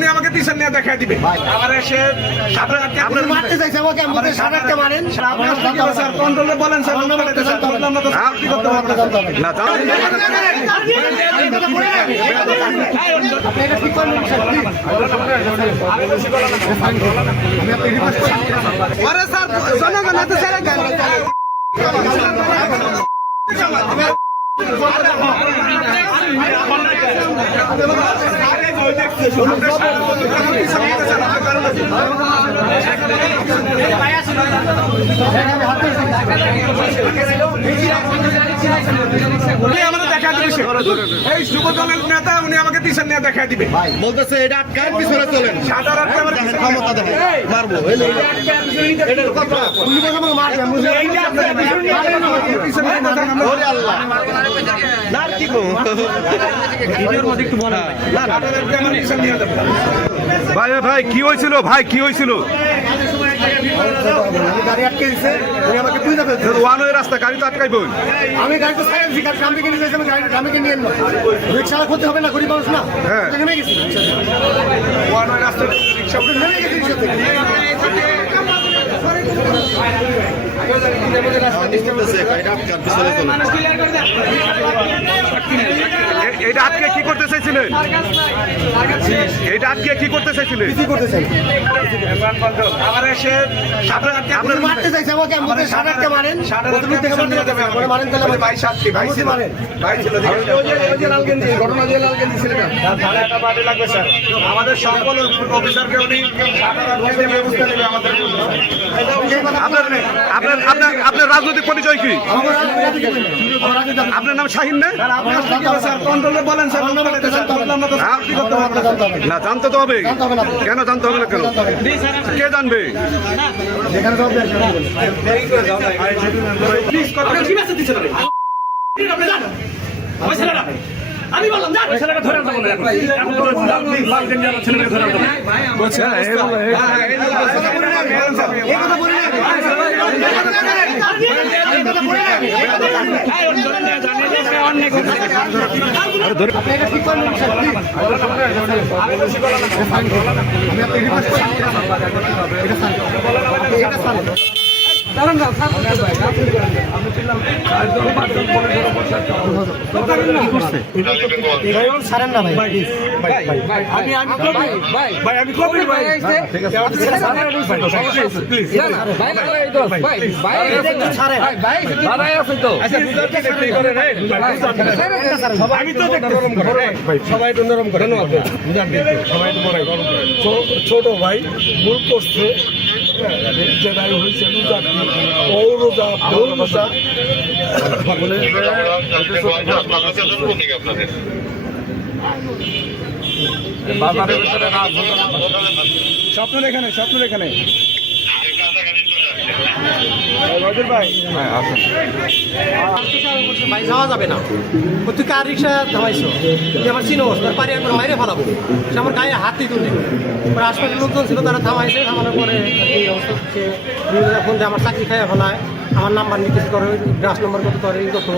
উনি আমাকে টিচার নিয়ে দেখা দিবে। আবার এসে আপনি মারতে চাইছে আমাকে, আমাকে সারাতে মারেন। স্যার কন্ট্রোলে বলেন স্যার, আমরা তো কি করতে পারবো না। আরে স্যার জনগণ হাতে ছেড়ে দেন। এই যুব দলের নেতা উনি আমাকে টিচার নিয়ে দেখা দিবে। বলতেছে এটা আটকায় পিছনে চলেন, ক্ষমতা দেয় মারবো। ভাই ভাই কি হয়েছিল, ভাই কি হয়েছিল? গাড়ি আটকে দিচ্ছে, উনি আমাকে বুঝতে পেরেছে। ওয়ান ওয়ে রাস্তা, গাড়ি তো আটকাইব। আমি গাড়ি তো সাইলেন্সি, গাড়ি গ্রামে কিনে যাইছি, আমি গাড়ি গ্রামে কিনে নিয়ে রিক্সা করতে হবে না, গরিব মানুষ না। হ্যাঁ নেমে গেছি, ওয়ান ওয়ে রাস্তা রিক্সা নেমে গেছি রিক্সা থেকে। এটা আটকে কি করতে চাইছিলেন? এটা আটকে কি করতে চাইছিলেন? কি করতে চাই? আবার এসে আপনি মারতে চাইছে আমাকে, আমাকে সারাতে মারেন। মারেন তাহলে ভাই সাথী ভাই ছিল, মারেন। ভাই ছিল ঘটনা দিয়ে লাল গেঞ্জি ছেলেটা লাগবে স্যার। আমাদের সকল অফিসারকে উনি ব্যবস্থা নেবে আমাদের। আপনার রাজনৈতিক পরিচয় কি? আপনার নাম শাহিন না? স্যার কন্ট্রোলে বলেন স্যার, আমরা তো কি করতে পারবো না। জানতে তো হবে। কেন জানতে হবে না? কেন কে জানবে? আমি বললাম না ছেলেকে ধরে আনতে বলে এখন তো লাল গেঞ্জি আর ছেলেকে ধরে আনতে বলছে ছাড়েন না ভাই, সবাই তো নরম করে সবাই তো মনে ছোট ভাই ভুল করছে, যেটাই হয়েছে স্বপ্ন এখানে, স্বপ্ন এখানে ভাই যাওয়া যাবে না। তুই কার রিক্সা থামাইছো, তুই আমার চিনো, তোর পারি একবার মাইরে ফেলাবো। সে আমার গায়ে হাতই তুলি। পরে আশপাশের লোকজন ছিল, তারা থামাইছে। থামানোর পরে এই অবস্থা হচ্ছে, ফোন দিয়ে আমার চাকরি খাইয়া ফেলায়, আমার নাম্বার নিতে করে, ব্রাশ নাম্বার কত করে, এই কত